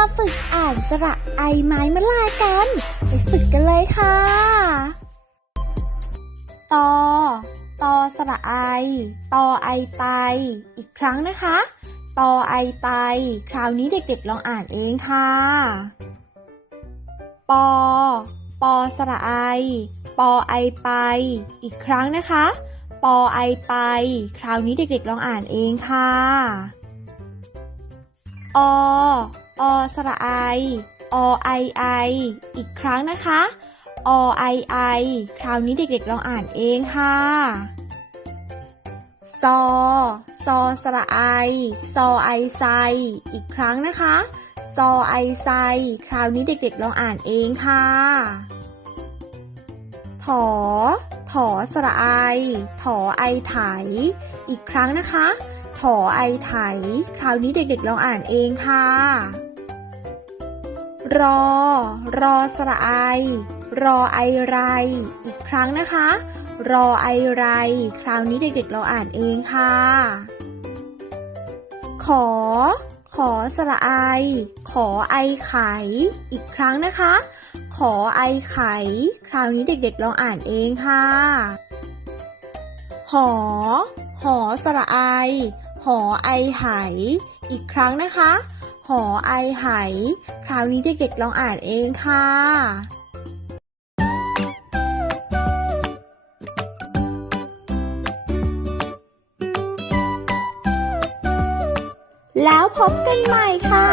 มาฝึกอ่านสระไอไม้มะลายกัน ไปฝึกกันเลยค่ะ ตอ ตอสระไอ ตอไอไต อีกครั้งนะคะ ตอไอไต คราวนี้เด็กๆลองอ่านเองค่ะ ปอ ปอสระไอ ปอไอไป อีกครั้งนะคะ ปอไอไป คราวนี้เด็กๆลองอ่านเองค่ะ อ อสระไออไอไอ อีกครั้งนะคะอไอไอ คราวนี้เด็กๆลองอ่านเองค่ะซอซอสระไอซอไอไซ อีกครั้งนะคะซอไอไซ คราวนี้เด็กๆลองอ่านเองค่ะถอถอสระไอถอไอไถ อีกครั้งนะคะถอไอไถ คราวนี้เด็กๆลองอ่านเองค่ะ รอ รอสระไอ รอไอไร อีกครั้งนะคะ รอไอไร คราวนี้เด็กๆลองอ่านเองค่ะ ขอ ขอสระไอ ขอไอไขอีกครั้งนะคะ ขอไอไขคราวนี้เด็กๆลองอ่านเองค่ะ หอ หอสระไอ หอไอไห อีกครั้งนะคะ หอไอไห คราวนี้เด็กๆลองอ่านเองค่ะแล้วพบกันใหม่ค่ะ